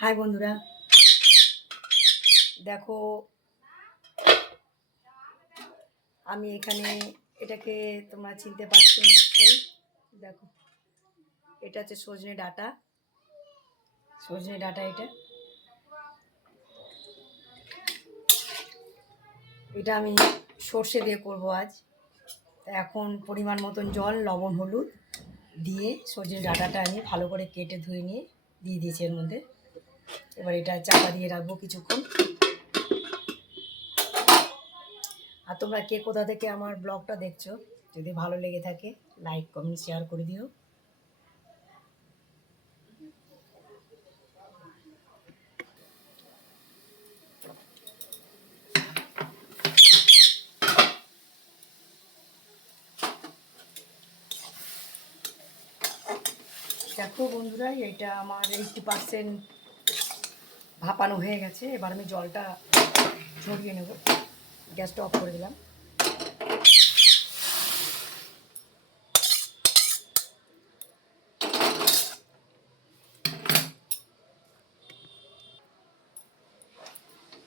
High বন্ধুরা, দেখো আমি এখানে এটাকে তোমরা চিনতে পারছো নিশ্চয়ই। দেখো এটা হচ্ছে সজনে ডাঁটা। এটা আমি সর্ষে দিয়ে করবো আজ। এখন পরিমাণ মতন জল, লবণ, হলুদ দিয়ে সজনে ডাঁটাটা আমি ভালো করে কেটে ধুয়ে নিয়ে দিয়ে দিয়েছি এর মধ্যে। এবার এটা চাপা দিয়ে রাখবো কিছুক্ষণ। আর তোমরা কে কোথা থেকে আমার ব্লগটা দেখছো, যদি ভালো লেগে থাকে লাইক কমেন্ট শেয়ার করে দিও। দেখো বন্ধুরা, এটা আমার 80% ভাপানো হয়ে গেছে। এবার আমি জলটা ঝরিয়ে নেব। গ্যাসটা অফ করে দিলাম।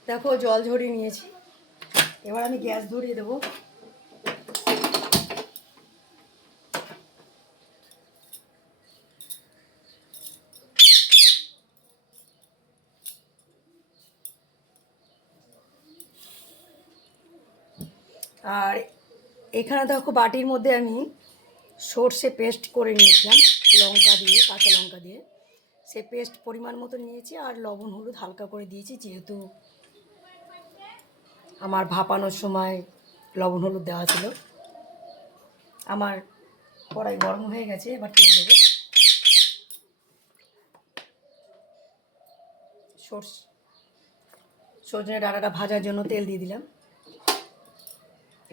দেখো জল ঝরিয়ে নিয়েছি। এবার আমি গ্যাস ধরিয়ে দেবো। আর এখানে দেখো বাটির মধ্যে আমি সর্ষে পেস্ট করে নিয়েছিলাম, লঙ্কা দিয়ে, কাঁচা লঙ্কা দিয়ে। সে পেস্ট পরিমাণ মতো নিয়েছি, আর লবণ হলুদ হালকা করে দিয়েছি, যেহেতু আমার ভাপানোর সময় লবণ হলুদ দেওয়া ছিল। আমার কড়াই গরম হয়ে গেছে, এবার তেল দেবো। সজনে ডাঁটাটা ভাজার জন্য তেল দিয়ে দিলাম।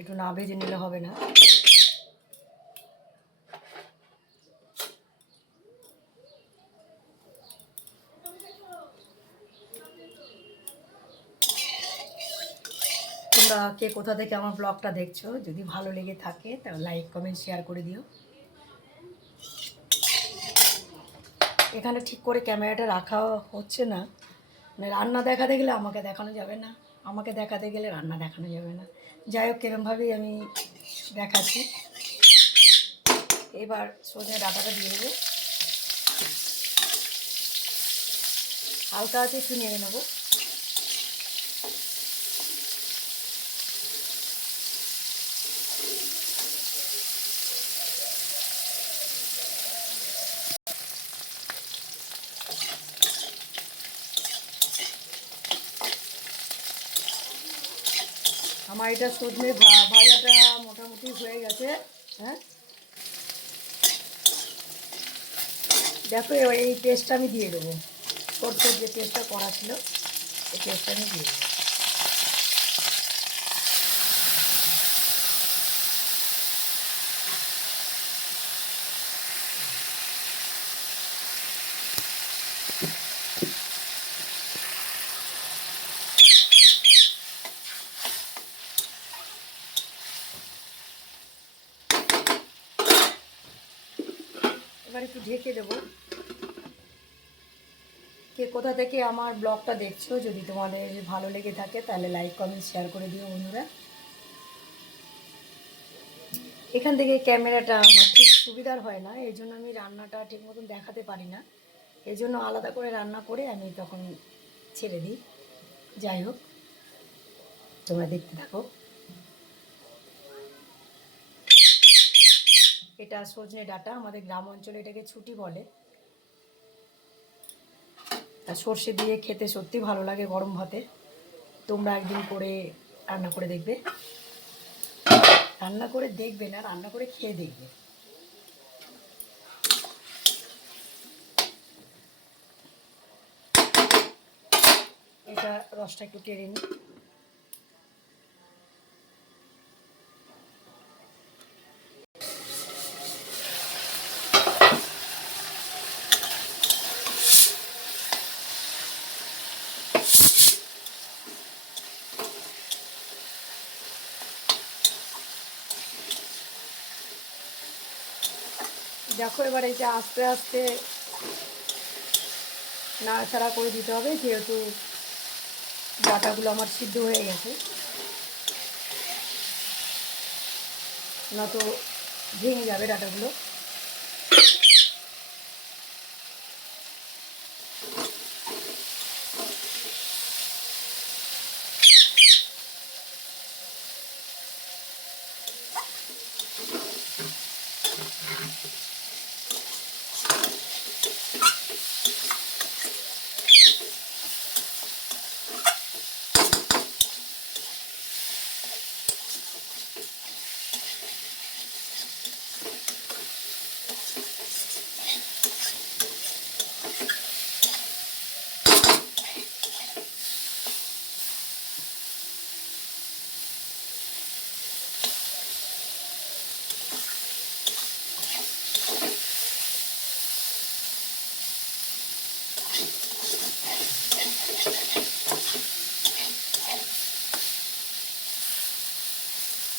একটু না ভেজে নিলে হবে না। তোমরা কে কোথা থেকে আমার ব্লগটা দেখছো, যদি ভালো লেগে থাকে তাহলে লাইক কমেন্ট শেয়ার করে দিও। এখানে ঠিক করে ক্যামেরাটা রাখা হচ্ছে না, মানে রান্না দেখাতে গেলে আমাকে দেখানো যাবে না, আমাকে দেখাতে গেলে রান্না দেখানো যাবে না। যাই হোক, এরমভাবেই আমি দেখাচ্ছি। এবার সজনে ডাঁটাটা দিয়ে দেবো। হালকা আছে, একটু নেড়ে নেবো। আমার এটা সজনে ভাজাটা মোটামুটি হয়ে গেছে। হ্যাঁ, দেখো এবার এই পেস্টটা আমি দিয়ে দেবো। সরষের যে পেস্টটা করা ছিল, এই পেস্টটা আমি দিয়ে দেবো। এবার একটু ঢেকে দেবো। কে কোথা থেকে আমার ব্লগটা দেখছো, যদি তোমাদের ভালো লেগে থাকে তাহলে লাইক কমেন্ট শেয়ার করে দিও বন্ধুরা। এখান থেকে ক্যামেরাটা আমার ঠিক সুবিধার হয় না, এই জন্য আমি রান্নাটা ঠিক মতন দেখাতে পারি না। এই জন্য আলাদা করে রান্না করে আমি তখন ছেড়ে দিই। যাই হোক, তোমরা দেখতে থাকো। এটা সজনে ডাঁটা, আমাদের গ্রাম অঞ্চলে এটাকে ছুটি বলে। আর সর্ষে দিয়ে খেতে সত্যি ভালো লাগে গরম ভাতে। তোমরা একদিন করে রান্না করে দেখবে। রান্না করে দেখবে না, রান্না করে খেয়ে দেখবে। এটা রসটা একটু টেনে নিই। দেখো এবার এটা আস্তে আস্তে নাড়াচাড়া করে দিতে হবে, যেহেতু ডাঁটাগুলো আমার সিদ্ধ হয়ে গেছে, নয়তো ভেঙে যাবে ডাঁটাগুলো।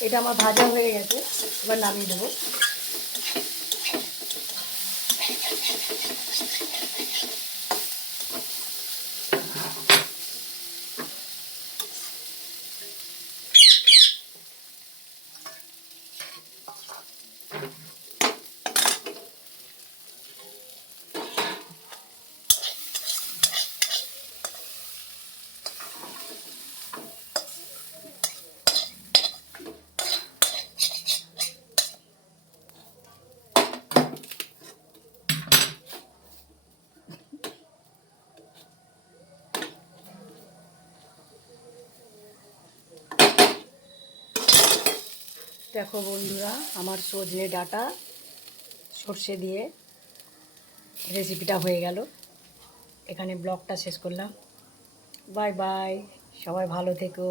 এটা আমার ভাজা হয়ে গেছে, এবার নামিয়ে দেবো। দেখো বন্ধুরা, আমার সজনে ডাঁটা সর্ষে দিয়ে রেসিপিটা হয়ে গেল। এখানে ব্লগটা শেষ করলাম। বাই বাই, সবাই ভালো থেকো।